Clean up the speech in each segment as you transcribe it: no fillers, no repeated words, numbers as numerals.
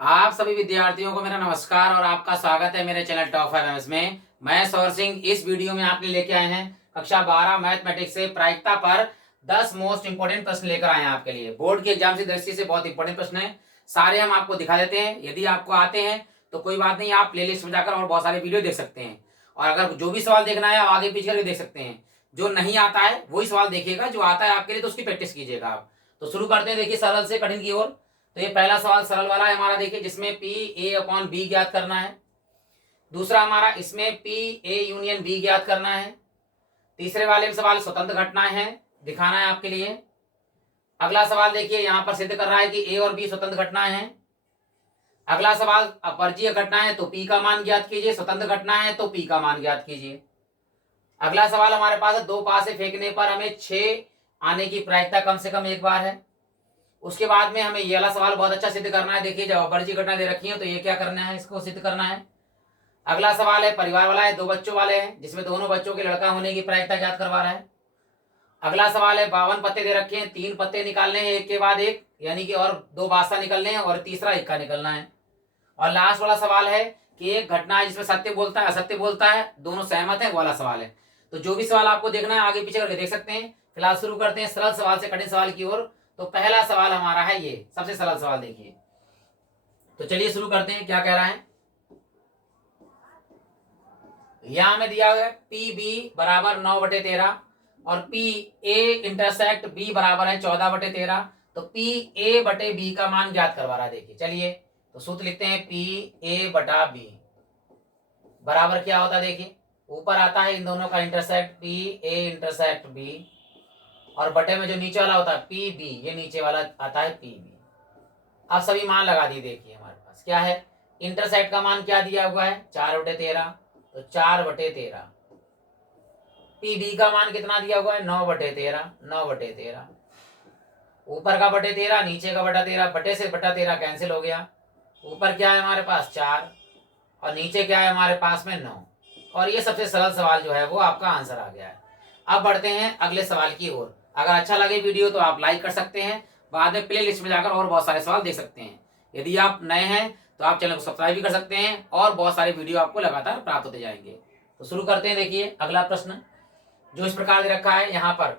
आप सभी विद्यार्थियों को मेरा नमस्कार और आपका स्वागत है मेरे चैनल टॉप 5 एमएस में। मैं सौर सिंह इस वीडियो में आपके लेके आए हैं कक्षा 12 मैथमेटिक्स से प्रायिकता पर 10 मोस्ट इंपोर्टेंट प्रश्न लेकर आए हैं आपके लिए। बोर्ड की एग्जाम की दृष्टि से बहुत इंपोर्टेंट प्रश्न है, सारे हम आपको दिखा देते हैं। यदि आपको आते हैं तो कोई बात नहीं, आप प्लेलिस्ट में जाकर और बहुत सारे वीडियो देख सकते हैं। और अगर जो भी सवाल देखना है आप आगे पीछे करके देख सकते हैं। जो नहीं आता है वही सवाल देखिएगा, जो आता है आपके लिए तो उसकी प्रैक्टिस कीजिएगा आप। तो शुरू करते हैं, देखिए सरल से कठिन की ओर। तो ये पहला सवाल सरल वाला है हमारा, देखिए जिसमें पी ए अपॉन बी ज्ञात करना है। दूसरा हमारा इसमें पी ए यूनियन बी ज्ञात करना है। तीसरे वाले में सवाल स्वतंत्र घटनाएं हैं, दिखाना है आपके लिए। अगला सवाल देखिए यहाँ पर सिद्ध कर रहा है कि ए और बी स्वतंत्र घटनाएं हैं। अगला सवाल अपरजीय घटना है तो पी का मान ज्ञात कीजिए, स्वतंत्र घटना है तो पी का मान ज्ञात कीजिए। अगला सवाल हमारे पास है, दो पासे फेंकने पर हमें 6 आने की प्रायिकता कम से कम एक बार है। उसके बाद में हमें ये वाला सवाल बहुत अच्छा सिद्ध करना है। देखिए जब अपरजीय घटना दे रखी है तो ये क्या करना है, इसको सिद्ध करना है। अगला सवाल है परिवार वाला है, 2 बच्चों वाले हैं, जिसमें दोनों बच्चों के लड़का होने की प्रायिकता ज्ञात करवा रहा है। अगला सवाल है 52 पत्ते दे रखे हैं, 3 पत्ते निकालने हैं एक के बाद एक, यानी कि और 2 बादशाह निकलने हैं और तीसरा इक्का निकलना है। और लास्ट वाला सवाल है कि एक घटना है जिसमें सत्य बोलता है असत्य बोलता है, दोनों सहमत है, वाला सवाल है। तो जो भी सवाल आपको देखना है आगे पीछे करके देख सकते हैं। फिलहाल शुरू करते हैं सरल सवाल से कठिन सवाल की ओर। तो पहला सवाल हमारा है ये सबसे सरल सवाल, देखिए। तो चलिए शुरू करते हैं, क्या कह रहा है। यहां हमें दिया हुआ है पी बी बराबर 9/13 और पी ए इंटरसेक्ट बी बराबर है 14/13। तो पी ए बटे बी का मान ज्ञात करवा रहा है। देखिए चलिए तो सूत्र लिखते हैं, पी ए बटा बी बराबर क्या होता है। देखिए ऊपर आता है इन दोनों का intersect P A intersect B, और बटे में जो नीचे वाला होता है पी बी, ये नीचे वाला आता है पी बी। अब सभी मान लगा दिए। देखिए हमारे पास क्या है, इंटरसेक्ट का मान क्या दिया हुआ है 4/13, तो 4/13। पी बी का मान कितना दिया हुआ है 9/13, 9/13। ऊपर का बटे 13, नीचे का बटा 13, बटे से बटा 13 कैंसिल हो गया। ऊपर क्या है हमारे पास 4 और नीचे क्या है हमारे पास में 9। और ये सबसे सरल सवाल जो है वो आपका आंसर आ गया है। अब बढ़ते हैं अगले सवाल की ओर। अगर अच्छा लगे वीडियो तो आप लाइक कर सकते हैं, बाद में प्ले लिस्ट में जाकर और बहुत सारे सवाल देख सकते हैं। यदि आप नए हैं तो आप चैनल को सब्सक्राइब भी कर सकते हैं और बहुत सारे वीडियो आपको लगातार प्राप्त होते जाएंगे। तो शुरू करते हैं। देखिए अगला प्रश्न जो इस प्रकार दे रखा है यहाँ पर,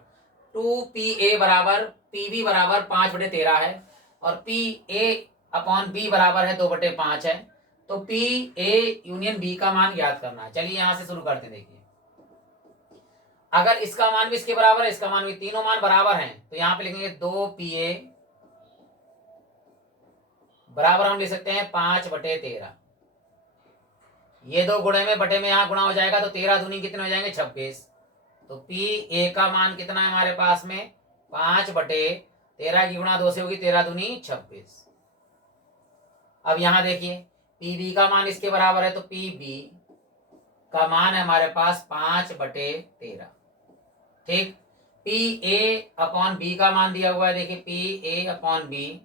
2PA बराबर PB बराबर 5/13 है और PA अपॉन B बराबर है 2/5 है। तो PA यूनियन B का मान ज्ञात करना है। चलिए यहां से शुरू करते हैं। देखिए अगर इसका मान भी इसके बराबर है, इसका मान भी, तीनों मान बराबर हैं, तो यहाँ पे लिखेंगे 2PA बराबर हम लिख सकते हैं 5/13। ये दो गुणे में बटे में यहाँ गुणा हो जाएगा तो 13 दूनी कितने हो जाएंगे 26। तो पी ए का मान कितना है हमारे पास में 5/13 की गुणा 2 से होगी, 13 दूनी 26। अब यहां देखिए पी बी का मान इसके बराबर है, तो पी बी का मान है हमारे पास 5/13। ठीक, पी ए अपॉन बी का मान दिया हुआ है। देखिए पी ए अपॉन बी,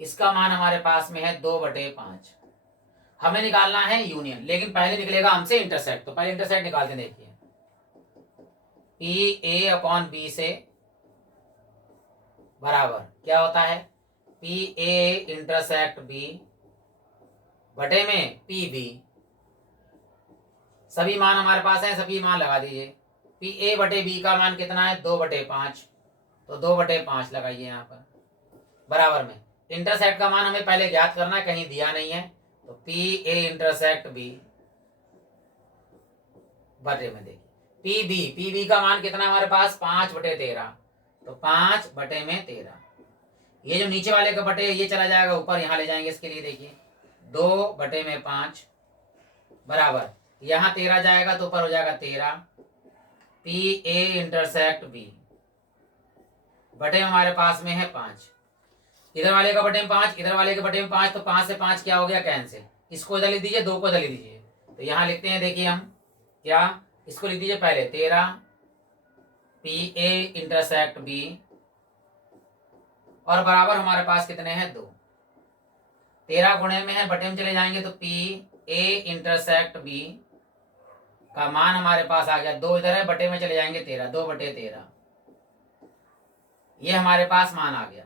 इसका मान हमारे पास में है 2/5। हमें निकालना है यूनियन, लेकिन पहले निकलेगा हमसे इंटरसेक्ट। तो पहले इंटरसेक्ट निकालते हैं। देखिए पी ए अपॉन बी से बराबर क्या होता है, पी ए इंटरसेक्ट बी बटे में पी बी। सभी मान हमारे पास हैं, सभी मान लगा दीजिए। पी ए बटे बी का मान कितना है 2/5, तो 2/5 लगाइए यहाँ पर बराबर में। इंटरसेक्ट का मान हमें पहले ज्ञात करना है, कहीं दिया नहीं है। तो पी ए इंटरसेक्ट बी बटे में, देखिए पी बी का मान कितना है हमारे पास 5/13, तो 5/13। ये जो नीचे वाले का बटे ये चला जाएगा ऊपर, यहाँ ले जाएंगे इसके लिए। देखिए 2/5 बराबर, यहाँ 13 जाएगा तो ऊपर हो जाएगा 13। पी ए इंटरसेक्ट बी बटे में हमारे पास में है 5, इधर वाले का बटे में 5, इधर वाले के बटे में 5, तो 5 से 5 क्या हो गया कैंसिल। इसको इधर लिख दीजिए, 2 को इधर लिख दीजिए। तो यहाँ लिखते हैं, देखिए हम क्या, इसको लिख दीजिए पहले 13 पी ए इंटरसेक्ट बी और बराबर हमारे पास कितने हैं 2। 13 गुणे में है, बटे में चले जाएंगे तो पी ए इंटरसेक्ट बी का मान हमारे पास आ गया 2, इधर है बटे में चले जाएंगे 13, 2/13। ये हमारे पास मान आ गया।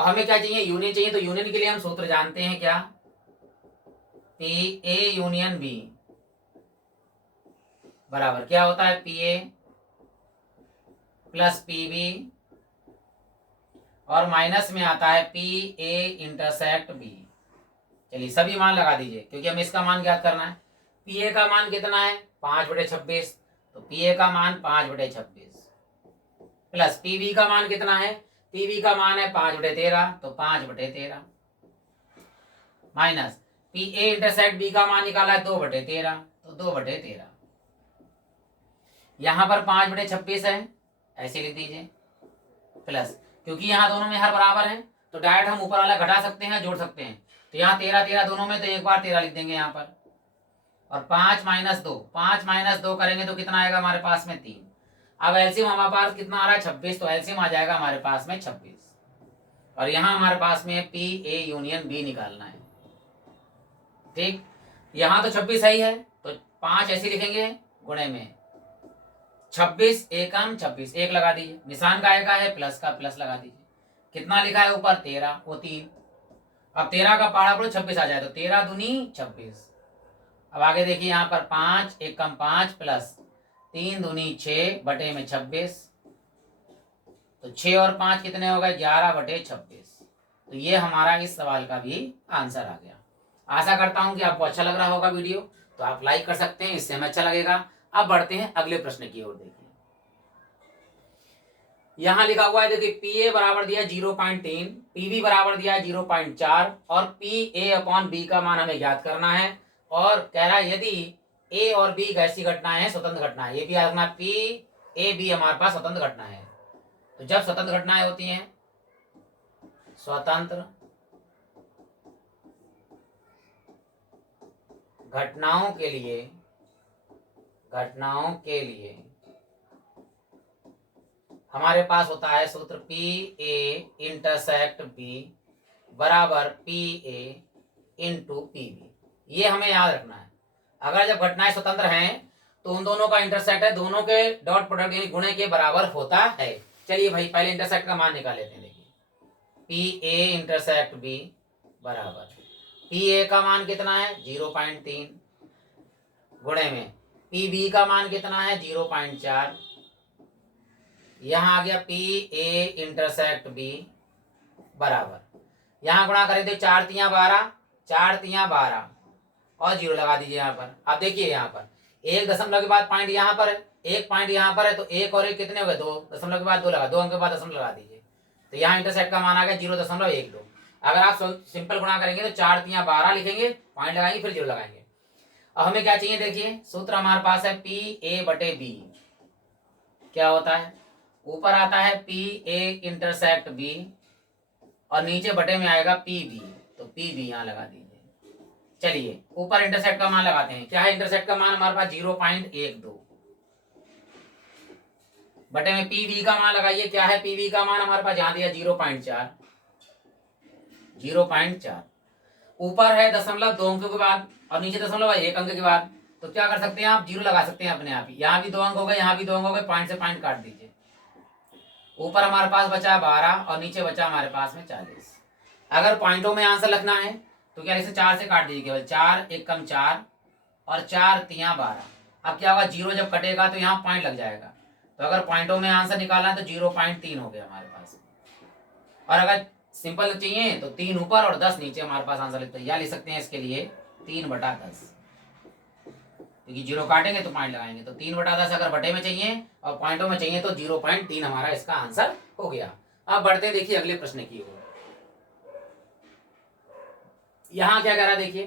अब हमें क्या चाहिए, यूनियन चाहिए। तो यूनियन के लिए हम सूत्र जानते हैं क्या, पी ए यूनियन बी बराबर क्या होता है, P A plus P B और माइनस में आता है पी ए इंटरसेक्ट बी। चलिए सभी मान लगा दीजिए क्योंकि हमें इसका मान ज्ञात करना है। पी ए का मान कितना है, 5/26, तो पी ए का मान 5/26 प्लस पी बी का मान कितना है, पी बी का मान है 5/13, तो 5/13 minus P A intersect B का मान निकाला है 2/13, तो 2/13। यहां पर 5/26 है, ऐसे लिख दीजिए, प्लस क्योंकि यहाँ दोनों में हर बराबर है तो डायरेक्ट हम ऊपर वाला घटा सकते हैं, जोड़ सकते हैं। तो यहाँ 13 दोनों में, तो एक बार 13 लिख देंगे यहाँ पर। और 5 - 2, 5 - 2 करेंगे तो कितना आएगा हमारे पास में 3। अब एलसीएम हमारे पास कितना आ रहा है, 26, तो एलसीएम आ जाएगा हमारे पास में 26। और यहाँ हमारे पास में पी ए यूनियन बी निकालना है। ठीक, यहाँ तो 26 सही है, तो 5 ऐसे लिखेंगे गुणे में 26 एकम 26, एक लगा दीजिए, निशान का का है प्लस का, प्लस लगा दीजिए। कितना लिखा है ऊपर 13, वो 3। अब 13 का पाड़ा पड़ो 26 आ जाए, तो 13 दूनी 26। अब आगे देखिए यहाँ पर 5 एकम 5 प्लस 3 दूनी 6/26, तो 6 और 5 कितने हो गए, 11/26। तो ये हमारा इस सवाल का भी आंसर आ गया। आशा करता हूं कि आपको अच्छा लग रहा होगा वीडियो, तो आप लाइक कर सकते हैं, इससे हमें अच्छा लगेगा। अब बढ़ते हैं अगले प्रश्न की ओर। देखिए यहां लिखा हुआ है, देखिए पी ए बराबर दिया 0.3, पी बी बराबर दिया 0.4 और पी ए अपॉन बी का मान हमें ज्ञात करना है। और कह रहा है यदि ए और बी ऐसी घटनाएं हैं, स्वतंत्र घटनाएं, ये भी रखना, पी ए बी हमारे पास स्वतंत्र घटनाएं हैं। तो जब स्वतंत्र घटनाएं होती हैं, स्वतंत्र घटनाओं के लिए हमारे पास होता है सूत्र पी ए इंटरसेक्ट बी बराबर P A into P B. ये हमें याद रखना है। अगर जब घटनाएं स्वतंत्र हैं तो उन दोनों का इंटरसेक्ट है, दोनों के डॉट प्रोडक्ट यानी गुणे के बराबर होता है। चलिए भाई पहले इंटरसेक्ट का मान निकाल लेते हैं। देखिए पी ए इंटरसेक्ट बी बराबर पी ए का मान कितना है 0.3 गुणे में पी बी का मान कितना है 0.4। यहां आ गया पी ए इंटरसेक्ट बी बराबर, यहां गुणा करें तो 4 × 12, 4 × 12 और 0 लगा दीजिए यहाँ पर। अब देखिए यहाँ पर एक दशमलव के बाद पॉइंट यहाँ पर है, एक पॉइंट यहाँ पर है, तो एक और एक कितने हो गए, 2 दशमलव के बाद 2 लगा, 2 अंक के बाद दशमलव लगा दीजिए। तो यहाँ इंटरसेक्ट का मान आ गया 0.12। अगर आप सिंपल गुणा करेंगे तो 4 × 12 लिखेंगे, पॉइंट लगाएंगे, फिर 0 लगाएंगे। अब हमें क्या चाहिए, देखिए सूत्र हमारे पास है पी ए बटे बी। क्या होता है, ऊपर आता है पी ए इंटरसेक्ट बी और नीचे बटे में आएगा पी बी, तो पी बी यहाँ लगा दीजिए। चलिए ऊपर इंटरसेक्ट का मान लगाते हैं। क्या है इंटरसेक्ट का मान हमारे पास 0.12 बटे में पी बी का मान लगाइए। क्या है पी बी का मान हमारे पास यहाँ दिया 0.4। ऊपर है दशमलव 2 अंकों के बाद और नीचे दशमलव 1 अंक के बाद, तो क्या कर सकते हैं आप, 0 लगा सकते हैं अपने आप ही। यहाँ भी 2 अंक हो गए, यहाँ भी 2 अंक हो गए, पॉइंट से पॉइंट काट दीजिए। ऊपर हमारे पास बचा 12 और नीचे बचा हमारे पास में 40। अगर पॉइंटों में आंसर लिखना है तो क्या इसे 4 से काट दीजिए केवल, 4 एकम 4 और 4 × 12। अब क्या होगा, 0 जब कटेगा तो यहाँ पॉइंट लग जाएगा। तो अगर पॉइंटों में आंसर निकालना है तो 0.3 हो गया हमारे पास। और अगर सिंपल चाहिए तो 3 ऊपर और 10 नीचे हमारे पास आंसर लिखते हैं। या लिख सकते हैं इसके लिए 3/10, क्योंकि 0 काटेंगे तो पॉइंट लगाएंगे। तो 3/10 अगर बटे में चाहिए और पॉइंटों में चाहिए तो 0.3 हमारा इसका आंसर हो गया। अब बढ़ते हैं देखिए अगले प्रश्न की ओर। यहाँ क्या कह रहा है, देखिए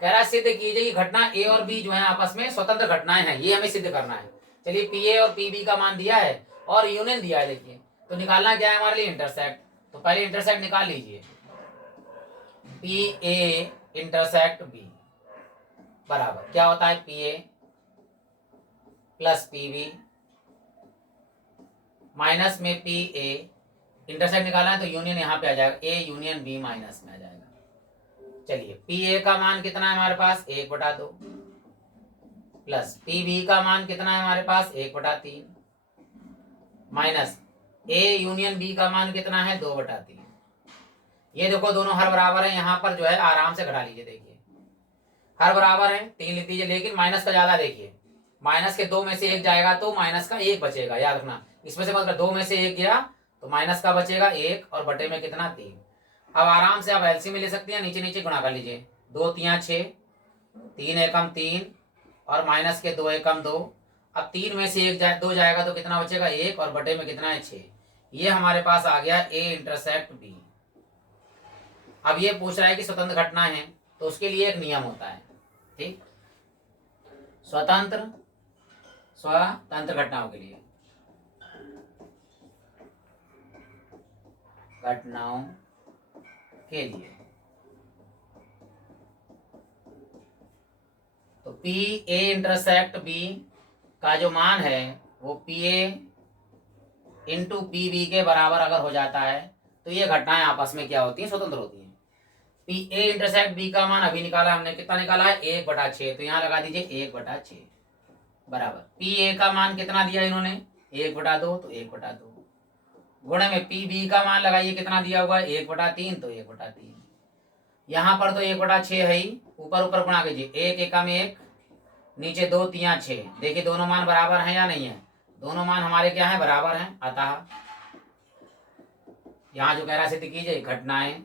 कह रहा है सिद्ध कीजिए कि घटना ए और बी जो है आपस में स्वतंत्र घटनाएं हैं। ये हमें सिद्ध करना है। चलिए पी ए और पी बी का मान दिया है और यूनियन दिया है। देखिए तो निकालना क्या है हमारे लिए, इंटरसेक्ट। तो पहले इंटरसेक्ट निकाल लीजिए, पी ए इंटरसेक्ट बी बराबर क्या होता है, P A plus P B minus में पी ए। इंटरसेक्ट निकालना है तो यूनियन यहाँ पे आ जाएगा, ए यूनियन बी माइनस में आ जाएगा। चलिए पी ए का मान कितना है हमारे पास 1/2 प्लस पी बी का मान कितना है हमारे पास 1/3 माइनस ए यूनियन बी का मान कितना है 2/3। ये देखो दोनों हर बराबर है, यहाँ पर जो है आराम से घटा लीजिए। देखिए हर बराबर है, 3 लिख दीजिए, लेकिन माइनस का ज्यादा देखिए, माइनस के 2 में से 1 जाएगा तो माइनस का 1 बचेगा, याद रखना। इसमें से मतलब 2 में से 1 गया तो माइनस का बचेगा 1 और बटे में कितना 3। अब आराम से आप एलसीएम में ले सकते हैं, नीचे नीचे गुणा कर लीजिए। 2 3 6, 3 एकम 3 और माइनस के 2 एकम 2। अब 3 में से 2 जाएगा तो कितना बचेगा 1 और बटे में कितना है 6। ये हमारे पास आ गया ए इंटरसेक्ट बी। अब ये पूछ रहा है कि स्वतंत्र घटना है, तो उसके लिए एक नियम होता है, ठीक। स्वतंत्र घटनाओं के लिए, तो पी ए इंटरसेक्ट बी का जो मान है वो P A into P B के बराबर अगर हो जाता है तो ये घटनाएं आपस में क्या होती हैं, स्वतंत्र होती हैं। पी ए इंटरसेक्ट बी का मान अभी निकाला हमने, कितना निकाला है 1/6, तो यहाँ लगा दीजिए 1/6 बराबर पी ए का मान कितना दिया इन्होंने 1/2, तो 1/2 गुणे में पी बी का मान लगाइए, कितना दिया हुआ है 1/3, तो 1/3। यहाँ पर तो 1/6 है ही, ऊपर ऊपर गुणा कीजिए, 1 एकम 1, नीचे 2 3 6। देखिए दोनों मान बराबर हैं या नहीं है, दोनों मान हमारे क्या है बराबर हैं। अतः यहाँ जो कह रहा सिद्ध कीजिए, घटनाएं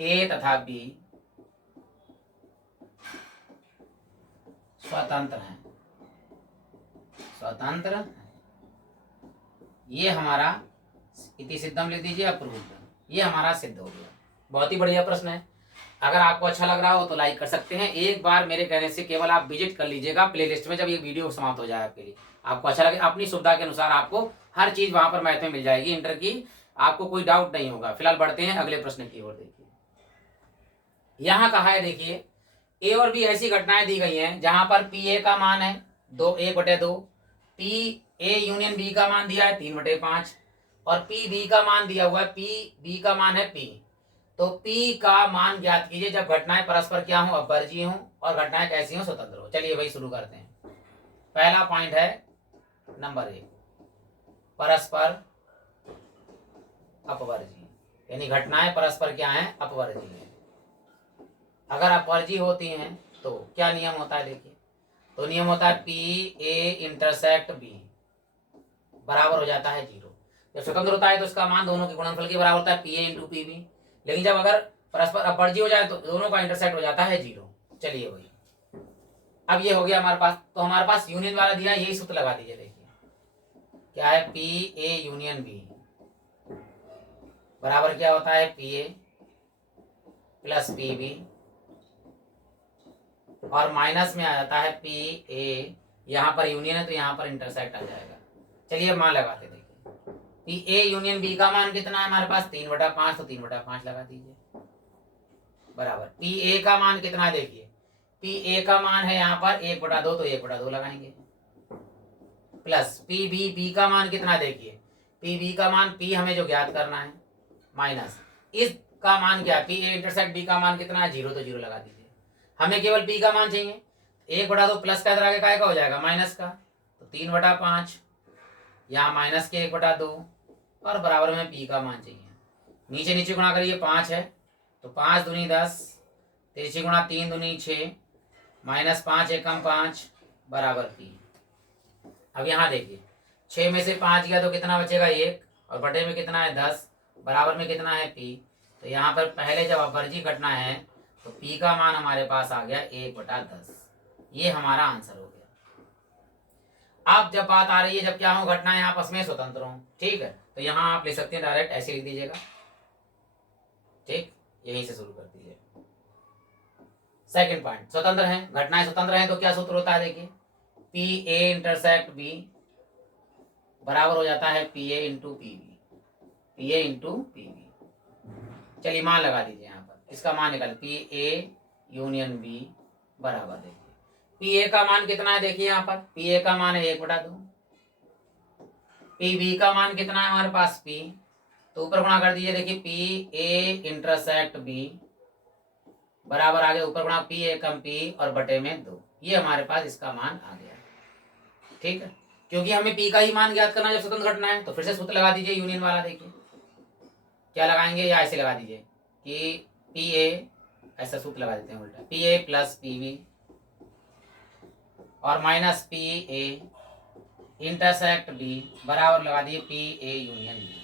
ए तथा बी स्वतंत्र हैं, ये हमारा इति सिद्धम लिख दीजिए, अप्रूव्ड, ये हमारा सिद्ध हो गया। बहुत ही बढ़िया प्रश्न है। अगर आपको अच्छा लग रहा हो तो लाइक कर सकते हैं। एक बार मेरे कहने से केवल आप विजिट कर लीजिएगा प्लेलिस्ट में, जब ये वीडियो समाप्त हो जाए आपके लिए, आपको अच्छा लगे, अपनी सुविधा के अनुसार आपको हर चीज वहां पर मैथ में मिल जाएगी, इंटर की, आपको कोई डाउट नहीं होगा। फिलहाल बढ़ते हैं अगले प्रश्न की ओर। देखिए यहाँ कहा है, देखिए ए और बी ऐसी घटनाएं दी गई हैं जहां पर पी ए का मान है 1/2, पी ए यूनियन बी का मान दिया है 3/5 और पी बी का मान दिया हुआ है, पी बी का मान है पी। तो पी का मान ज्ञात कीजिए जब घटनाएं परस्पर क्या हो, अपवर्जीय हो, और घटनाएं कैसी हो, स्वतंत्र हो। चलिए भाई शुरू करते हैं। पहला पॉइंट है नंबर 1, परस्पर अपवर्जीय, यानी घटनाएं परस्पर क्या है, अपवर्जीय है। अगर अपवर्जीय होती हैं तो क्या नियम होता है, देखिए तो नियम होता है पी ए इंटरसेक्ट बी बराबर हो जाता है 0। जब स्वतंत्र होता है तो उसका मान दोनों के गुणनफल के बराबर होता है P A into P B, लेकिन जब अगर परस्पर अपवर्जीय हो जाए तो दोनों का इंटरसेक्ट हो जाता है 0। चलिए भाई अब ये हो गया हमारे पास, तो हमारे पास यूनियन वाला दिया, यही सूत्र लगा दीजिए। देखिए क्या है, पी ए यूनियन बी बराबर क्या होता है, P A plus P B, और माइनस में आ जाता है पी ए, यहाँ पर यूनियन है तो यहाँ पर इंटरसेक्ट आ जाएगा। चलिए मान लगाते, देखिए पी ए यूनियन बी का मान कितना है हमारे पास 3/5, तो 3/5 लगा दीजिए बराबर पी ए का मान कितना है, देखिए पी ए का मान है यहाँ पर 1/2, तो 1/2 लगाएंगे, प्लस पी बी बी का मान कितना है, देखिए पी बी का मान, पी हमें जो ज्ञात करना है, माइनस इसका मान क्या, पी ए इंटरसेक्ट बी का मान कितना है 0, तो 0 लगा दीजिए। हमें केवल पी का मान चाहिए, 1/2 प्लस का इधर आगे का हो जाएगा माइनस का, तो 3/5, यहाँ माइनस के 1/2 और बराबर में पी का मान चाहिए। नीचे नीचे गुणा करिए, 5 है तो 5 दूनी 10, तिरछी गुणा 3 दूनी 6, माइनस 5 एकम 5 बराबर पी। अब यहाँ देखिए 6 में से 5 गया तो कितना बचेगा 1, और बटे में कितना है 10, बराबर में कितना है पी। तो यहाँ पर पहले जब अपवर्जीय घटना है तो पी का मान हमारे पास आ गया 1/10, ये हमारा आंसर हो गया। अब जब बात आ रही है जब क्या हो, घटनाएं आपस में स्वतंत्र हो, ठीक है, तो यहाँ आप लिख सकते हैं डायरेक्ट ऐसे लिख दीजिएगा, ठीक, यहीं से शुरू कर दीजिए। सेकंड पॉइंट, स्वतंत्र है, घटनाएं स्वतंत्र हैं तो क्या सूत्र होता है, देखिए पी ए इंटरसेक्ट बी बराबर हो जाता है P A into P B, P A into P B. चलिए मान लगा दीजिए, यहाँ पर इसका मान निकाल, पी ए यूनियन बी बराबर, देखिए पी ए का मान कितना है, देखिए यहाँ पर पी ए का मान है 1/2, पी बी का मान कितना है हमारे पास पी, तो ऊपर गुणा कर दीजिए, देखिए पी ए इंटरसेक्ट बी बराबर आ गया, ऊपर गुणा पी एकम पी और बटे में 2, ये हमारे पास इसका मान आ गया, ठीक है। क्योंकि हमें पी का ही मान ज्ञात करना है जब स्वतंत्र घटना है। तो फिर से सूत्र लगा दीजिए यूनियन वाला। देखिए क्या लगाएंगे, या ऐसे लगा दीजिए कि पी ए, ऐसा सूत्र लगा देते हैं उल्टा, P A plus P B और minus P A intersect B बराबर लगा दिए पी ए यूनियन बी।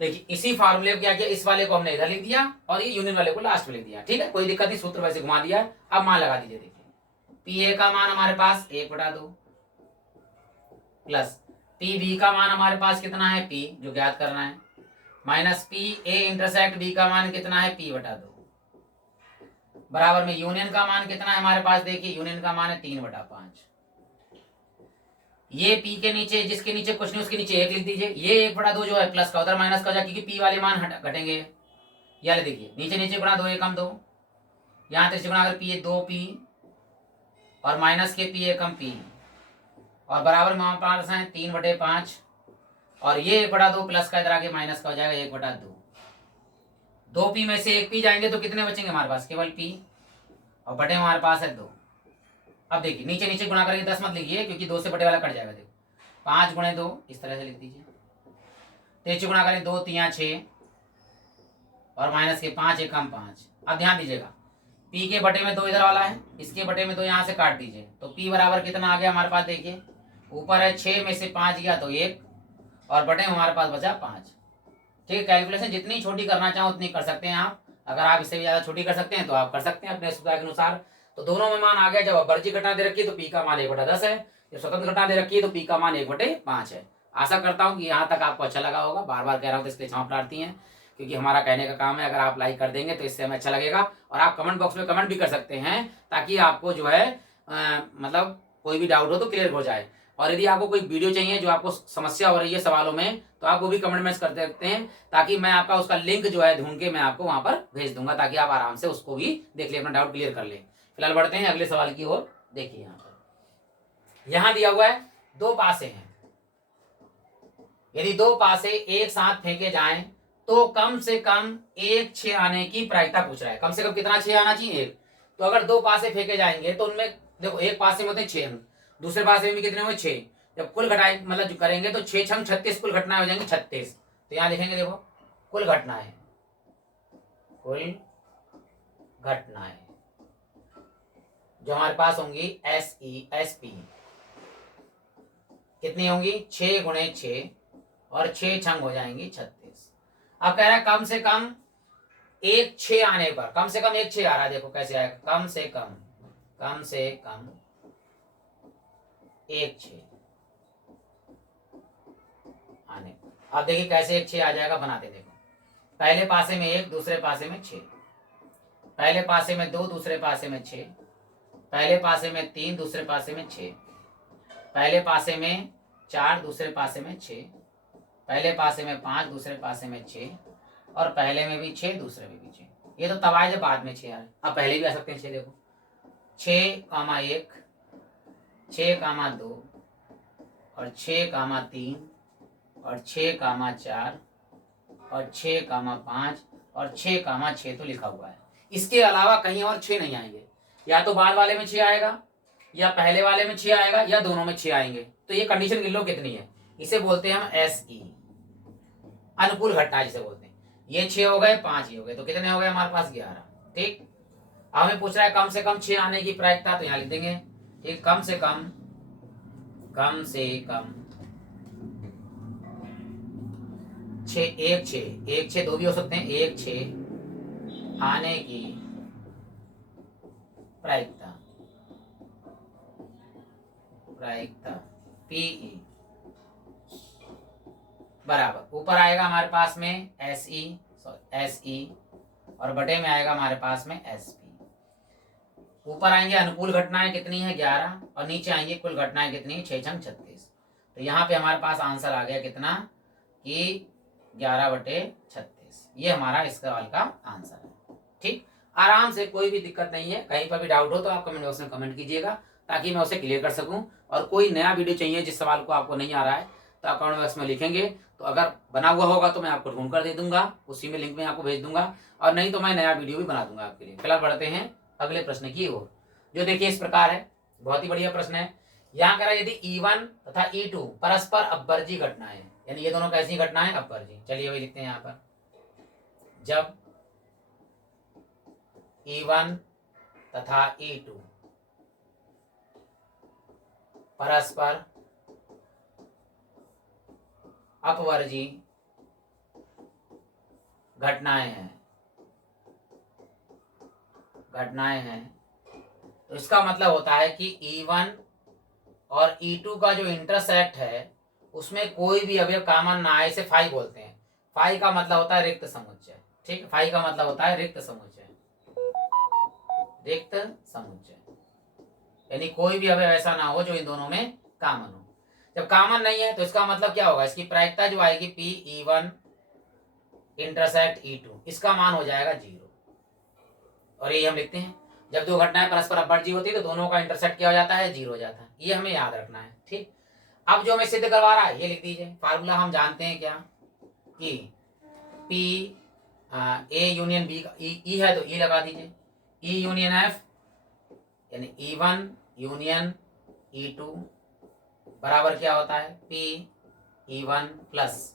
देखिए इसी फार्मूले को क्या किया, इस वाले को हमने इधर लिख दिया और ये यूनियन वाले को लास्ट में लिख दिया। ठीक है, कोई दिक्कत नहीं, सूत्र वैसे घुमा दिया। अब मान लगा दीजिए। देखिए पी ए का मान हमारे पास 1/2 प्लस पी बी का मान हमारे पास कितना है, पी जो ज्ञात करना है, minus P A intersect B का मान कितना है, p/2 बराबर में यूनियन का मान कितना है हमारे पास। देखिए यूनियन का मान है 3/5। ये p के नीचे, जिसके नीचे कुछ नहीं उसके नीचे 1 लिख दीजिए। ये 1/2 जो है प्लस का उधर माइनस का हो जाए, क्योंकि p वाले मान घटेंगे। या ले देखिए नीचे नीचे गुणा 2 एकम 2, यहाँ से गुणा अगर p 2p और माइनस के p एकम p और बराबर में हमारे पास है 3/5 और ये 1/2 प्लस का इधर आगे माइनस का हो जाएगा 1/2। 2p में से 1p जाएंगे तो कितने बचेंगे हमारे पास, केवल p और बटे हमारे पास है 2। अब देखिए नीचे नीचे गुणा करके 10 मत लिखिए, क्योंकि 2 से बटे वाला कट जाएगा। देखो 5 × 2 इस तरह से लिख दीजिए। 3 गुणा करें 2 3 6 और माइनस के 5 एकम 5। अब ध्यान दीजिएगा p के बटे में 2 इधर वाला है, इसके बटे में 2 यहाँ से काट दीजिए तो p बराबर कितना आ गया हमारे पास। देखिए ऊपर है 6 में से 5 गया तो 1 और बटे में हमारे पास बचा 5। ठीक है, कैलकुलेशन जितनी छोटी करना चाहो उतनी कर सकते हैं आप। अगर आप इससे भी ज्यादा छोटी कर सकते हैं तो आप कर सकते हैं अपने सुविधा के अनुसार। तो दोनों में मान आ गया। जब अपर्ची घटना दे रखी है तो p का मान 1/10 है, जब स्वतंत्र घटना दे रखी है तो p का मान 1/5 है। आशा करता हूँ कि यहाँ तक आपको अच्छा लगा होगा। बार बार कह रहा हूँ तो इसके लिए क्षमा प्रार्थी हैं, क्योंकि हमारा कहने का काम है। अगर आप लाइक कर देंगे तो इससे हमें अच्छा लगेगा और आप कमेंट बॉक्स में कमेंट भी कर सकते हैं, ताकि आपको जो है मतलब कोई भी डाउट हो तो क्लियर हो जाए। और यदि आपको कोई वीडियो चाहिए जो आपको समस्या हो रही है सवालों में, तो आप वो भी कमेंट में कर सकते हैं, ताकि मैं आपका उसका लिंक जो है ढूंढ के मैं आपको वहां पर भेज दूंगा, ताकि आप आराम से उसको भी देख ले, अपना डाउट क्लियर कर ले। फिलहाल बढ़ते हैं अगले सवाल की ओर। देखिए यहाँ दिया हुआ है 2 पासे हैं। यदि 2 पासे एक साथ फेंके जाएं तो कम से कम 1 6 आने की प्रायिकता पूछ रहा है। कम से कम कितना 6 आना चाहिए, 1। तो अगर 2 पासे फेंके जाएंगे तो उनमें देखो एक पासे में होते हैं 6, दूसरे पासे में भी कितने हुए 6। जब कुल घटाए मतलब जो करेंगे तो 6 6 36 कुल घटनाएं हो जाएंगी 36। तो यहाँ लिखेंगे देखो कुल घटनाएं, कुल घटनाएं जो हमारे पास होंगी SE कितनी होंगी 6 × 6 और 6 छंग हो जाएंगी 36। अब कह रहा है कम से कम 1 6 आने पर, कम से कम 1 6 आ रहा है। देखो कैसे आएगा, कम से कम 1 6 आने पर। अब देखिए कैसे 1 6 आ जाएगा, बनाते देखो। पहले पासे में 1, दूसरे पासे में 6, पहले पासे में 2, दूसरे पासे में 6, पहले पासे में 3, दूसरे पासे में 6, पहले पासे में 4, दूसरे पासे में 6, पहले पासे में 5, दूसरे पासे में 6 और पहले में भी 6, दूसरे में भी 6। ये तो तब आए जब बाद में 6 आए, अब पहले भी आ सकते हैं 6। देखो 6,1, 6,2 और 6,3 और 6,4 और 6,5 और 6,6 तो लिखा हुआ है। इसके अलावा कहीं और 6 नहीं आएंगे, या तो बाद वाले में 6 आएगा, या पहले वाले में 6 आएगा, या दोनों में 6 आएंगे। तो ये कंडीशन गिन लो कितनी है। इसे बोलते हैं हम SE, अनुकूल घटना जिसे बोलते हैं। ये 6 हो गए, 5 ही हो गए, तो कितने हो गए हमारे पास 11। ठीक, अब हमें पूछ रहा है कम से कम 6 आने की प्रायिकता, तो यहाँ लिख देंगे। ठीक, कम से कम 6 1 6 दो भी हो सकते हैं, 1 6 आने की प्रायिकता PE बराबर ऊपर आएगा हमारे पास में SE और बटे में आएगा हमारे पास में SP। ऊपर आएंगे अनुकूल घटनाएं कितनी है 11 और नीचे आएंगे कुल घटनाएं कितनी है 6 छंग 36। तो यहाँ पे हमारे पास आंसर आ गया कितना कि 11/36। ये हमारा इस सवाल का आंसर है। ठीक, आराम से, कोई भी दिक्कत नहीं है। कहीं पर भी डाउट हो तो आप कमेंट बॉक्स में कमेंट कीजिएगा, ताकि मैं उसे क्लियर कर सकूं। और कोई नया वीडियो चाहिए जिस सवाल को आपको नहीं आ रहा है तो आप कमेंट बॉक्स में लिखेंगे, तो अगर बना हुआ होगा तो मैं आपको ढूंढ कर दे दूंगा, उसी में लिंक में आपको भेज दूंगा, और नहीं तो मैं नया वीडियो भी बना दूंगा आपके लिए। फिलहाल बढ़ते हैं अगले प्रश्न की ओर, जो देखिए इस प्रकार है। बहुत ही बढ़िया प्रश्न है। यहाँ कह रहा है यदि E1 तथा E2 परस्पर अपवर्जी घटनाएं हैं, यानी ये दोनों कैसी घटनाएं, अपवर्जी। चलिए वही लिखते हैं यहाँ पर, जब E1 तथा E2 परस्पर अपवर्जी घटनाएं हैं, तो इसका मतलब होता है कि E1 और E2 का जो इंटरसेक्ट है उसमें कोई भी अवयव कॉमन ना आए, इसे फाई बोलते हैं। फाई का मतलब होता है रिक्त समुच्चय। ठीक, फाई का मतलब होता है रिक्त समुच्चय, रिक्त समुच्चय, यानी कोई भी अवयव ऐसा ना हो जो इन दोनों में कॉमन हो। जब कॉमन नहीं है तो इसका मतलब क्या होगा, इसकी प्रायिकता जो आएगी P(E1) इंटरसेक्ट E2, इसका मान हो जाएगा 0। और ये हम लिखते हैं, जब दो घटनाएं परस्पर अपवर्जी होती है तो दोनों का इंटरसेक्ट क्या हो जाता है, 0 हो जाता है। ये हमें याद रखना है। ठीक, अब जो हमें सिद्ध करवा रहा है ये लिख दीजिए। फार्मूला हम जानते हैं क्या, कि P A यूनियन B का E है तो E लगा दीजिए, E यूनियन F यानी E1 यूनियन E2 बराबर क्या होता है, P(E1) प्लस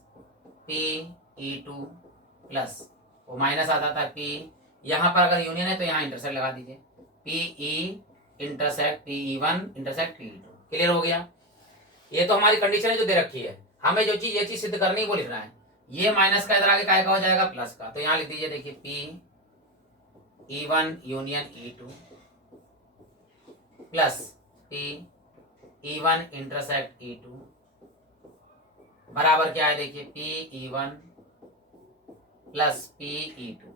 P(E2) प्लस वो माइनस आता था P, यहाँ पर अगर यूनियन है तो यहाँ इंटरसेक्ट लगा दीजिए, PE intersect P(E1) intersect P(E2). Clear हो गया। ये तो हमारी कंडीशन है जो दे रखी है, हमें जो चीज ये चीज सिद्ध करनी है वो लिखना है। ये माइनस का इधर आगे काय का हो जाएगा, प्लस का, तो यहाँ लिख दीजिए, देखिए P(E1) union E2 plus P(E1) intersect E2 बराबर क्या है, देखिए P(E1) प्लस P(E2).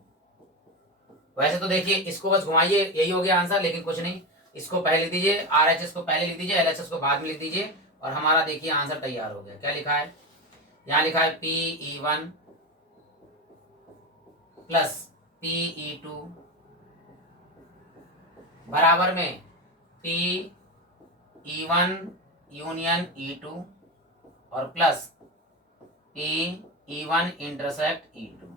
वैसे तो देखिए इसको बस घुमाइए, यही हो गया आंसर, लेकिन कुछ नहीं, इसको पहले लिख दीजिए, RHS को पहले लिख दीजिए, LHS को बाद में लिख दीजिए, और हमारा देखिए आंसर तैयार हो गया। क्या लिखा है, यहाँ लिखा है P(E1) प्लस P(E2) बराबर में P(E1) यूनियन E2 और प्लस P(E1) इंटरसेक्ट E2।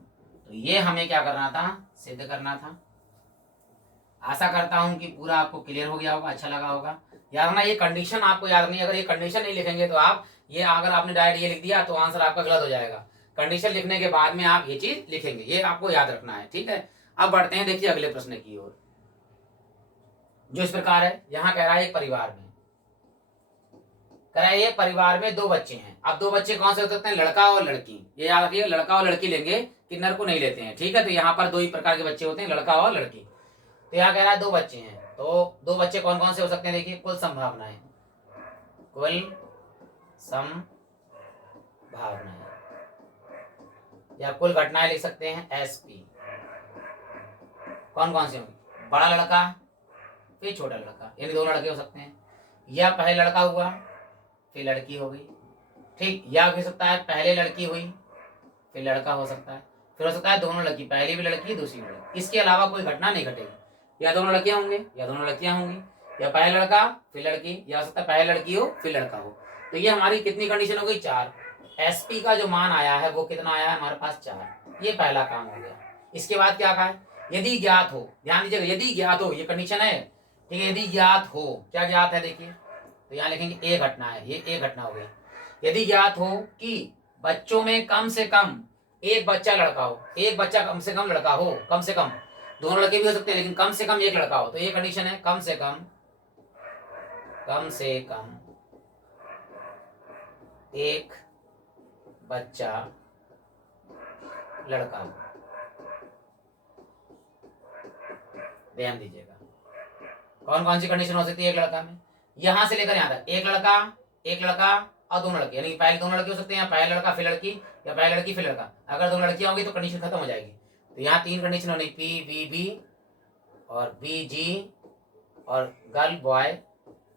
तो ये हमें क्या करना था, सिद्ध करना था। आशा करता हूं कि पूरा आपको क्लियर हो गया होगा, अच्छा लगा होगा। याद रखना ये कंडीशन आपको याद नहीं, अगर ये कंडीशन नहीं लिखेंगे तो आप ये, अगर आपने डायरेक्ट ये लिख दिया तो आंसर आपका गलत हो जाएगा। कंडीशन लिखने के बाद में आप ये चीज लिखेंगे, ये आपको याद रखना है। ठीक है, अब बढ़ते हैं देखिए अगले प्रश्न की ओर, जो इस प्रकार है। यहाँ कह रहा है एक परिवार में, कह रहा है ये परिवार में दो बच्चे हैं। अब दो बच्चे कौन से हो सकते हैं, लड़का और लड़की। ये याद रखिए, लड़का और लड़की लेंगे, किन्नर को नहीं लेते हैं। ठीक है, तो यहाँ पर दो ही प्रकार के बच्चे होते हैं, लड़का और लड़की। तो यहाँ कह रहा है दो बच्चे हैं, तो दो बच्चे कौन कौन से हो सकते हैं, देखिए कुल संभावनाएं, कुल संभावनाएं या कुल घटनाएं लिख सकते हैं SP। कौन कौन से होंगे, बड़ा लड़का फिर छोटा लड़का, यानी दो लड़के हो सकते हैं, या पहले लड़का हुआ फिर लड़की हो गई। ठीक, या हो सकता है पहले लड़की हुई फिर लड़का हो सकता है, फिर हो सकता है दोनों लड़की, पहली भी लड़की दूसरी भी लड़की। इसके अलावा कोई घटना नहीं घटेगी, या दोनों लड़कियां होंगे या दोनों लड़कियां होंगी, या पहले लड़का फिर लड़की, या हो सकता है पहले लड़की हो फिर लड़का हो। तो ये हमारी कितनी कंडीशन हो गई, 4। SP का जो मान आया है वो कितना आया है हमारे पास, 4। ये पहला काम हो गया। इसके बाद क्या कहा है, यदि ज्ञात हो, ध्यान दीजिएगा, यदि ज्ञात हो, ये कंडीशन है। ठीक है, यदि ज्ञात हो, क्या ज्ञात है देखिए, तो यहाँ लिखेंगे ए घटना है, ये एक घटना हो गई। यदि ज्ञात हो कि बच्चों में कम से कम एक बच्चा लड़का हो, एक बच्चा कम से कम लड़का हो, कम से कम, दोनों लड़के भी हो सकते हैं लेकिन कम से कम एक लड़का हो, तो ये कंडीशन है, कम से कम एक बच्चा लड़का हो। ध्यान दीजिएगा, कौन कौन सी कंडीशन हो सकती है एक लड़का में, यहां से लेकर यहां तक, एक लड़का और दोनों लड़के, यानी पहले दोनों लड़के हो सकते हैं, पहले लड़का फिर लड़की, या पहले लड़की फिर लड़का। अगर दोनों लड़कियां होंगी तो कंडीशन खत्म हो जाएगी। तो यहाँ 3 कंडीशन होनी, PVB और BG और गर्ल बॉय।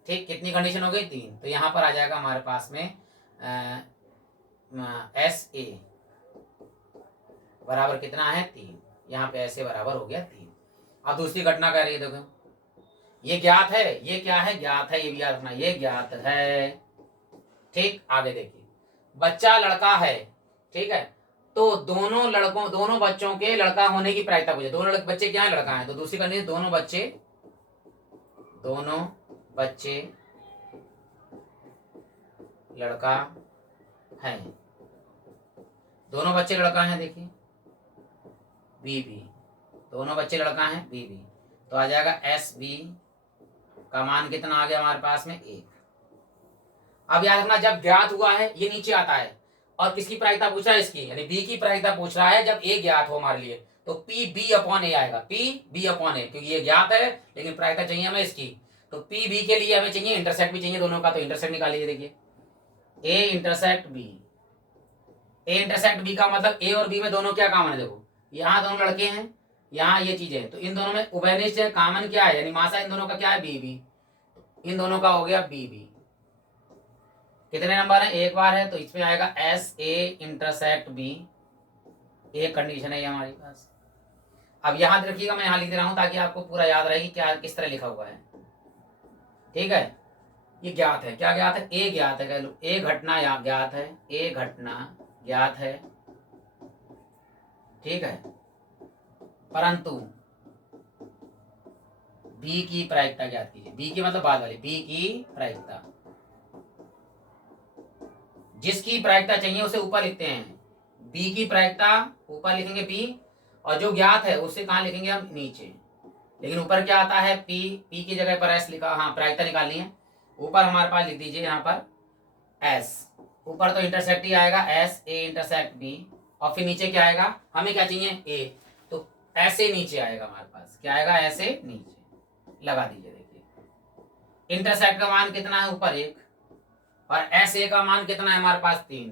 ठीक, कितनी कंडीशन हो गई, 3। तो यहाँ पर आ जाएगा हमारे पास में SA बराबर कितना है, 3। यहाँ पे SA बराबर हो गया 3। अब दूसरी घटना कह रही है, देखो ये ज्ञात है, ये क्या है, ज्ञात है, ये भी याद रखना, ये ज्ञात है। ठीक, आगे देखिए, बच्चा लड़का है। ठीक है, तो दोनों बच्चों के लड़का होने की प्रायिकता पूछे, दोनों बच्चे क्या है, लड़का है, तो दूसरी कंडीशन दोनों बच्चे लड़का है, दोनों बच्चे लड़का हैं, देखिए बीबी, दोनों बच्चे लड़का हैं बीबी, तो आ जाएगा एस बी का मान कितना आ गया हमारे पास में 1। अब याद रखना जब ज्ञात हुआ है ये नीचे आता है, और किसकी प्रायिकता पूछ रहा है, इसकी, यानी बी की प्रायिकता पूछ रहा है जब ए ज्ञात हो हमारे लिए, तो पी बी अपॉन ए आएगा, पी बी अपॉन ए, क्योंकि ये ज्ञात है लेकिन प्रायिकता चाहिए हमें इसकी, तो पी बी के लिए हमें चाहिए इंटरसेक्ट भी चाहिए दोनों का, तो इंटरसेक्ट निकाल लीजिए। देखिए A intersect B, A intersect B का मतलब ए और बी में दोनों क्या कॉमन है, देखो यहाँ दोनों लड़के हैं, यहाँ ये चीजें हैं, तो इन दोनों में उभयनिष्ठ कॉमन क्या है, यानी मासा इन दोनों का क्या है बी बी, इन दोनों का हो गया बी बी। कितने नंबर है, एक बार है, तो इसमें आएगा एस ए इंटरसेक्ट बी, एक कंडीशन है ये हमारे पास। अब यहां रखिएगा, मैं यहां लिख दे रहा हूं ताकि आपको पूरा याद रहे कि क्या किस तरह लिखा हुआ है, ठीक है। ये ज्ञात है, क्या ज्ञात है, ए ज्ञात है, कह लो ए घटना या ज्ञात है, ए घटना ज्ञात है, ठीक है, परंतु बी की प्रायिकता ज्ञात कीजिए, बी की मतलब बाद वाली, बी की प्रायिकता, जिसकी प्रायिकता चाहिए उसे ऊपर लिखते हैं, बी की प्रायिकता ऊपर लिखेंगे बी, और जो ज्ञात है उसे कहाँ लिखेंगे हम, नीचे, लेकिन ऊपर क्या आता है पी, पी की जगह पर एस लिखा, हाँ प्रायिकता निकालनी है, ऊपर हमारे पास लिख दीजिए यहाँ पर एस, ऊपर तो इंटरसेक्ट ही आएगा एस ए इंटरसेक्ट बी, और फिर नीचे क्या आएगा, हमें क्या चाहिए ए, तो ऐसे नीचे आएगा हमारे पास, क्या आएगा ऐसे नीचे, लगा दीजिए। देखिए इंटरसेक्ट का मान कितना है, ऊपर 1, और एस ए का मान कितना है हमारे पास 3,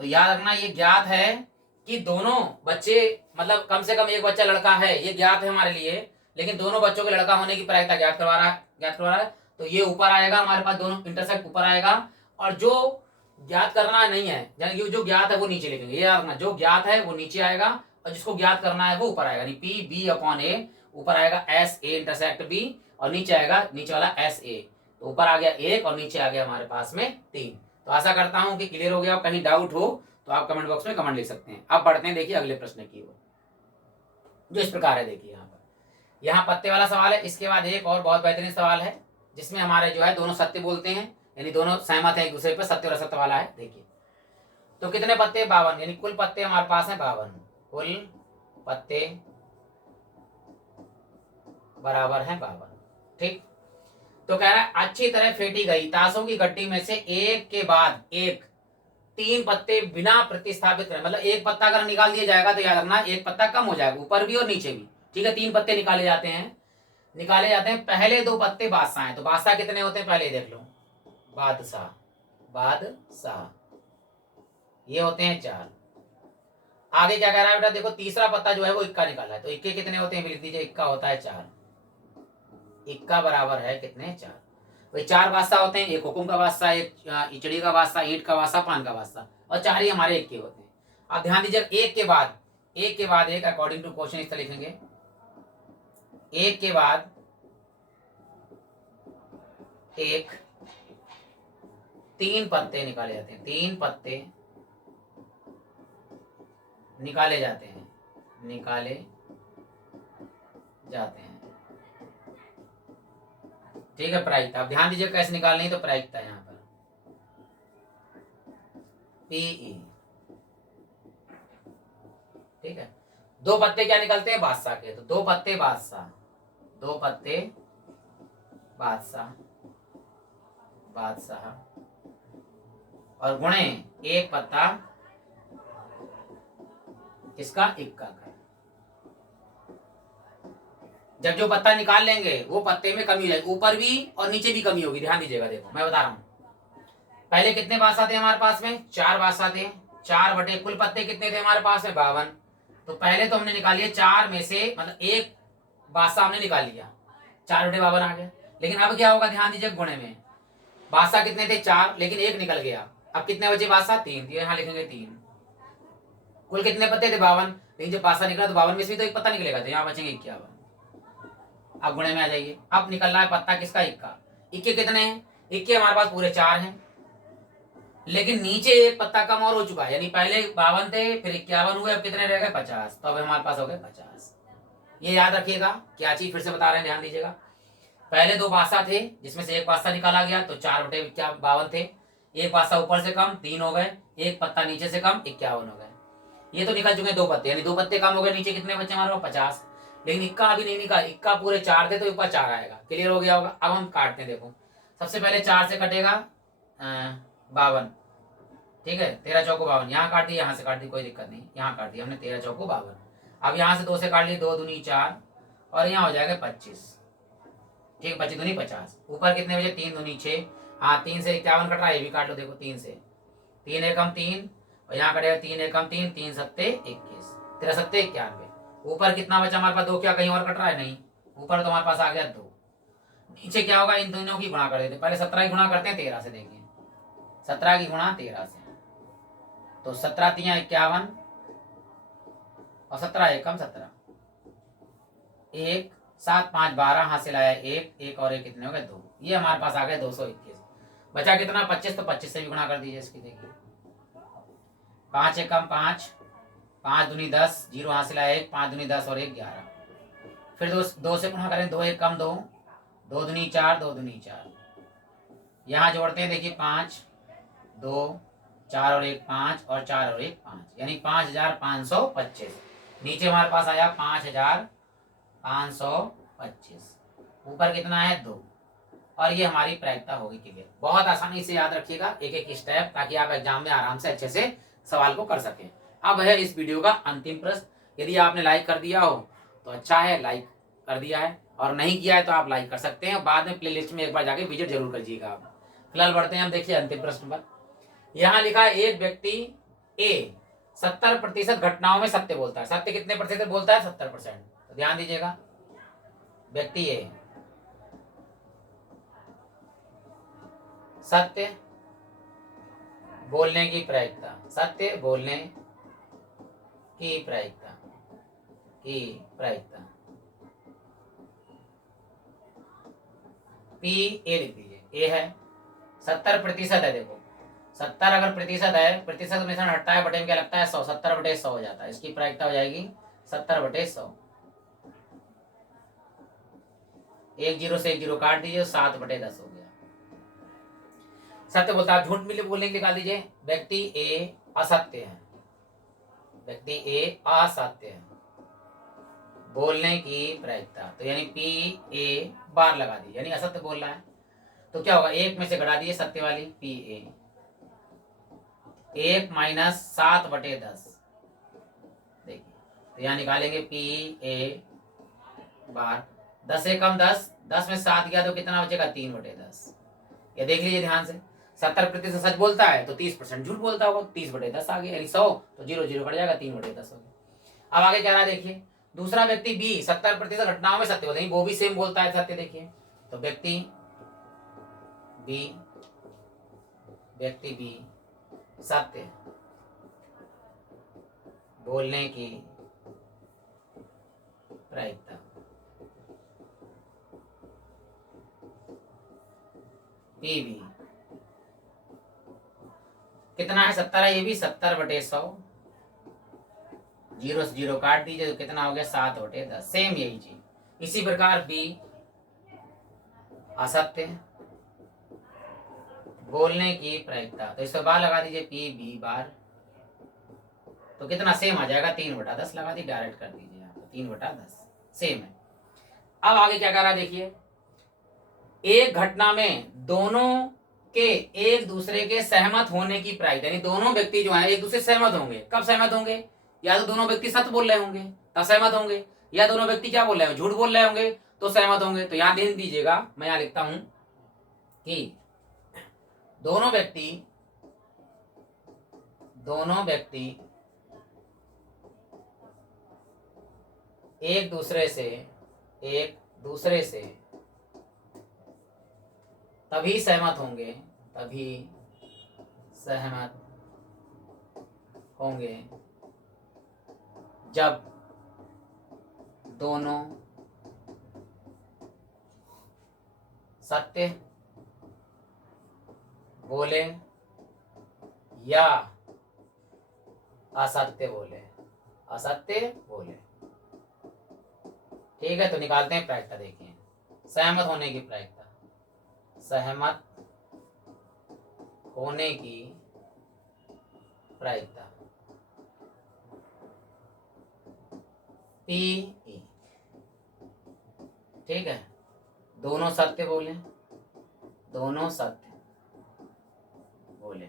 तो याद रखना ये ज्ञात है कि दोनों बच्चे, मतलब कम से कम एक बच्चा लड़का है, ये ज्ञात है हमारे लिए, लेकिन दोनों बच्चों के लड़का होने की प्रायिकता ज्ञात करवा रहा है, तो ये ऊपर आएगा हमारे पास, दोनों इंटरसेक्ट ऊपर आएगा, और जो ज्ञात करना नहीं है, यानी जो ज्ञात है वो नीचे लिखेंगे, ये याद रखना, जो ज्ञात है वो नीचे आएगा और जिसको ज्ञात करना है वो ऊपर आएगा, यानी पी बी अपॉन ए, ऊपर आएगा एस ए इंटरसेक्ट बी, और नीचे आएगा नीचे वाला एस ए, तो ऊपर आ गया 1 और नीचे आ गया हमारे पास में 3। तो आशा करता हूं कि क्लियर हो गया, कहीं डाउट हो तो आप कमेंट बॉक्स में कमेंट लिख सकते हैं। अब बढ़ते हैं देखिए अगले प्रश्न की ओर, जो इस प्रकार है। देखिए यहाँ पत्ते वाला सवाल है, इसके बाद एक और बहुत बेहतरीन सवाल है जिसमें हमारे जो है दोनों सत्य बोलते हैं, यानी दोनों सहमत है एक दूसरे पर, सत्य और असत्य वाला है। देखिए तो कितने पत्ते, 52, यानी कुल पत्ते हमारे पास है 52, कुल पत्ते बराबर है 52, ठीक। तो कह रहा है अच्छी तरह फेंटी गई ताशों की गड्डी में से एक के बाद एक 3 पत्ते बिना प्रतिस्थापित करें, मतलब एक पत्ता अगर निकाल दिया जाएगा तो याद रखना एक पत्ता कम हो जाएगा, ऊपर भी और नीचे भी, ठीक है। 3 पत्ते निकाले जाते हैं, पहले 2 पत्ते बादशाह हैं, तो बादशाह कितने होते हैं पहले देख लो, बादशाह ये होते हैं 4। आगे क्या कह रहा है बेटा, देखो तीसरा पत्ता जो है वो इक्का निकाला है, तो इक्के कितने होते हैं लिख दीजिए, इक्का होता है 4, इक्का बराबर है कितने 4, भाई 4 बादशाह होते हैं, एक हुकुम का बादशाह, एक इचड़ी का बादशाह, ईंट का बादशाह, पान का बादशाह, और 4 ही हमारे एक के होते हैं। अब ध्यान दीजिए एक के बाद एक अकॉर्डिंग टू क्वेश्चन इस तरह लिखेंगे, एक के बाद एक 3 पत्ते निकाले जाते हैं, 3 पत्ते निकाले जाते हैं, ठीक है। प्रायिकता अब ध्यान दीजिए कैसे निकालनी है, तो प्रायिकता यहाँ पर पीई, ठीक है। 2 पत्ते क्या निकलते हैं बादशाह के, तो 2 पत्ते बादशाह और गुणे एक पत्ता इसका इक्का का, जब जो पत्ता निकाल लेंगे वो पत्ते में कमी हो जाएगी, ऊपर भी और नीचे भी कमी होगी। ध्यान दीजिएगा, देखो मैं बता रहा हूं, पहले कितने बादशाह थे हमारे पास में, 4 बादशाह थे, 4 बटे कुल पत्ते कितने थे हमारे पास में 52, तो पहले तो हमने निकाल लिया 4 में से, मतलब एक बादशाह हमने निकाल लिया, 4 बटे 52 आ गया। लेकिन अब क्या होगा, ध्यान दीजिए गुणे में बादशाह कितने थे 4, लेकिन एक निकल गया, अब कितने बचे बादशाह 3, यहाँ लिखेंगे 3, कुल कितने पत्ते थे 52, लेकिन जब बादशाह निकला तो 52 में से भी तो एक पत्ता निकलेगा, तो यहाँ बचेंगे 51। अब गुणे में आ जाइए, अब निकल रहा है पत्ता किसका, इक्का, इक्के कितने हैं, इक्के हमारे पास पूरे 4 हैं, लेकिन नीचे एक पत्ता कम और हो चुका है, यानी पहले 52 थे फिर 51 हुए, अब कितने रह गए 50, तो अब हमारे पास हो गए 50। ये याद रखिएगा, क्या चीज फिर से बता रहे हैं, ध्यान दीजिएगा। पहले 2 बादशाह थे जिसमें से एक बादशाह निकाला गया, तो 4 बटे 52 थे, एक पासा ऊपर से कम 3 हो गए, एक पत्ता नीचे से कम 51 हो गए। ये तो निकल चुके 2 पत्ते, यानी 2 पत्ते कम हो गए, नीचे कितने बचे हमारे पास 50। लेकिन इक्का अभी नहीं निकाल, इक्का पूरे 4 थे तो ऊपर 4 आएगा। क्लियर हो गया होगा। अब हम काटते हैं। देखो सबसे पहले 4 से कटेगा 52, ठीक है। 13 चौको 52, यहाँ काट दी, यहाँ से काट दी, कोई दिक्कत नहीं, यहाँ काट दी हमने 13 चौको 52। अब यहाँ से 2 से काट ली, 2 दूनी 4 और यहाँ हो जाएगा 25, ठीक। 25 दूनी 50, ऊपर कितने बचे 3 दूनी 6, हाँ 3 से 51 कट रहा है, ये भी काट लो। देखो 3 से 3 एकम 3 और यहाँ कटेगा 3 एकम 3, 3 सत्ते 21, 13 सत्ते 91। ऊपर कितना बचा हमारे पास 2, क्या कहीं और कट रहा है? नहीं, ऊपर तो हमारे पास आ गया 2। नीचे क्या होगा, इन दोनों की गुणा कर देते, पहले 17 की गुणा करते हैं 13 से। देखिए 17 की गुणा 13 से, तो 17 3 51 और 17 एकम 17, 1 7 5 12 हासिल आया 1, 1 और 1 कितने हो गए 2। ये हमारे पास आ गए 221। बचा कितना 25, तो 25 से भी गुणा कर दीजिए इसकी। देखिए 5 एकम 5, 5 दूनी 10, 0 हासिल आया 1, 5 दूनी 10 और 1 11। फिर 2 से गुणा करें, 2 एकम 2, 2 दूनी 4, 2 दूनी 4, यहाँ जोड़ते हैं। देखिए 5 2 4 और 1 5 और 4 और 1 5, यानी 5525। नीचे हमारे पास आया 5525, ऊपर कितना है 2, और ये हमारी प्रायिकता होगी। क्लियर। बहुत आसानी से याद रखिएगा एक एक स्टेप, ताकि आप एग्जाम में आराम से अच्छे से सवाल को कर सकें। अब है इस वीडियो का अंतिम प्रश्न। यदि आपने लाइक कर दिया हो तो अच्छा है, लाइक कर दिया है, और नहीं किया है तो आप लाइक कर सकते हैं। बाद में प्लेलिस्ट में एक बार जाके विजिट जरूर करिएगा आप। फिलहाल बढ़ते हैं हम। देखिए अंतिम प्रश्न पर, यहाँ लिखा है एक व्यक्ति ए 70% घटनाओं में सत्य बोलता है। सत्य कितने प्रतिशत बोलता है? 70%। तो ध्यान दीजिएगा, व्यक्ति ए सत्य बोलने की प्रायिकता, सत्य बोलने की प्रायिकता, पी ए लिख दीजिए। ए है 70% है। देखो 70 अगर प्रतिशत है, प्रतिशत में से हटता है, बटे में क्या लगता है 100, 70/100 हो जाता है। इसकी प्रायिकता हो जाएगी 70/100। 1 0 से 1 0 काट दीजिए, 7/10 हो गया। सत्य बोलता है, झूठ मिले बोलने के निकाल दीजिए। व्यक्ति ए असत्य है, व्यक्ति ए असत्य है, बोलने की प्रायिकता, तो यानी पी ए बार लगा दीजिए, यानी असत्य बोल रहा है। तो क्या होगा, 1 में से घटा दीजिए सत्य वाली, पी ए 1 माइनस 7/10। देखिए तो यहाँ निकालेंगे पी ए बार, 10 एकम 10, 10 में 7 गया तो कितना बचेगा 3/10। ये देख लीजिए ध्यान से, 70% सच बोलता है तो 30% झूठ बोलता होगा, 30/10 आ गया, यानी 100 तो 0 0 कट जाएगा, 3/10 हो गया। अब आगे क्या रहा देखिए, दूसरा व्यक्ति बी 70% घटनाओं में सत्य बोलता है, वो भी सेम बोलता है सत्य। देखिए तो व्यक्ति बी सत्य बोलने की प्रायिकता, पी बी कितना है 70 है, ये भी 70/100, 0 से 0 काट दीजिए तो कितना हो गया 7/10। सेम यही चीज। इसी प्रकार बी असत्य बोलने की प्रायिकता, तो इसको बार लगा दीजिए, पी बी बार, तो कितना सेम आ जाएगा 3/10 लगा दी, डायरेक्ट कर दीजिए यहाँ पे 3/10 सेम है। अब आगे क्या कर रहा है देखिए, एक घटना में दोनों के एक दूसरे के सहमत होने की प्रायिकता, यानी दोनों व्यक्ति जो है एक दूसरे से सहमत होंगे। कब सहमत होंगे? या तो दोनों व्यक्ति सत्य बोल रहे होंगे तब सहमत होंगे, या दोनों व्यक्ति क्या बोल रहे हैं, झूठ बोल रहे होंगे तो सहमत होंगे। तो यहां ध्यान दीजिएगा, मैं यहां लिखता हूं कि दोनों व्यक्ति एक दूसरे से तभी सहमत होंगे जब दोनों सत्य बोले या असत्य बोले। ठीक है, तो निकालते हैं प्रायिकता। देखिए सहमत होने की प्रायिकता, सहमत होने की प्रायिकता पी। ठीक है, दोनों सत्य बोले, दोनों सत्य बोले।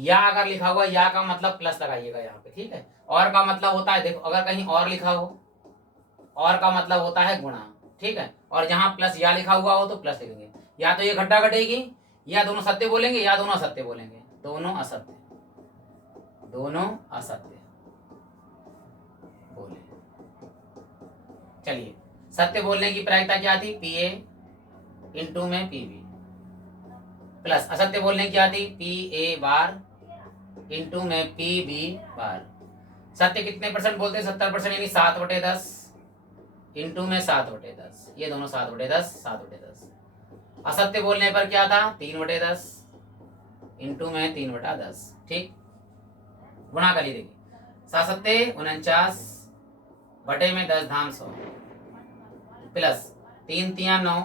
या अगर लिखा हुआ या का मतलब प्लस लगाइएगा यहाँ पे। ठीक है, और का मतलब होता है, देखो अगर कहीं और लिखा हो, और का मतलब होता है गुणा। ठीक है, और जहां प्लस या लिखा हुआ हो तो प्लस लिखेंगे। या तो ये घटा घटेगी, या दोनों सत्य बोलेंगे, या दोनों असत्य बोलेंगे। दोनों असत्य, दोनों असत्य बोले। चलिए, सत्य बोलने की प्रायिकता क्या थी? पी ए इंटू में पी बी, प्लस असत्य बोलने की क्या थी? पी ए बार इंटू में पी बी बार। सत्य कितने परसेंट बोलते हैं? 70%, यानी 7/10 इंटू में 7/10। ये दोनों 7/10, 7/10। असत्य बोलने पर क्या था? 3/10 इंटू में 3/10। ठीक, गुणा करिए। देखिए, 7 49 बटे में 10 धाम 100, प्लस 3 3 9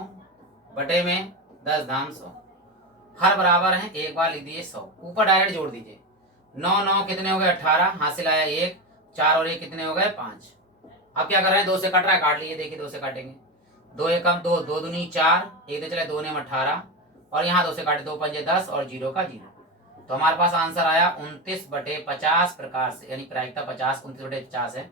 बटे में 10 धाम 100। हर बराबर है, एक बार लिख दीजिए 100, ऊपर डायरेक्ट जोड़ दीजिए। 9 9 कितने हो गए? 18, हासिल आया 1, 4 और 1 कितने हो गए? 5। अब क्या कर रहे हैं? 2 से कट रहा है, काट लीजिए। देखिए 2 से काटेंगे, 2 एकम 2, 2 दूनी 4, 1 दे चले 2 ने 18, और यहाँ 2 से काटे 2 पंजे 10 और 0 का 0। तो हमारे पास आंसर आया 29/50 प्रकार से, यानी प्रायिकता 50, 29/50 है।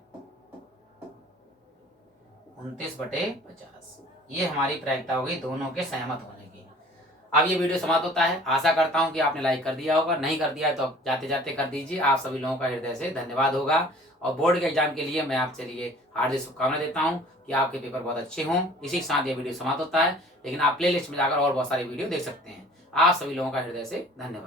29/50 ये हमारी प्रायिकता होगी दोनों के सहमत होने की। अब ये वीडियो समाप्त होता है। आशा करता हूँ कि आपने लाइक कर दिया होगा, नहीं कर दिया है तो आप जाते जाते कर दीजिए। आप सभी लोगों का हृदय से धन्यवाद होगा, और बोर्ड के एग्जाम के लिए मैं आपसे लिए हार्दिक शुभकामनाएं देता हूँ कि आपके पेपर बहुत अच्छे हों। इसी के साथ ये वीडियो समाप्त होता है, लेकिन आप प्लेलिस्ट में जाकर और बहुत सारी वीडियो देख सकते हैं। आप सभी लोगों का हृदय से धन्यवाद।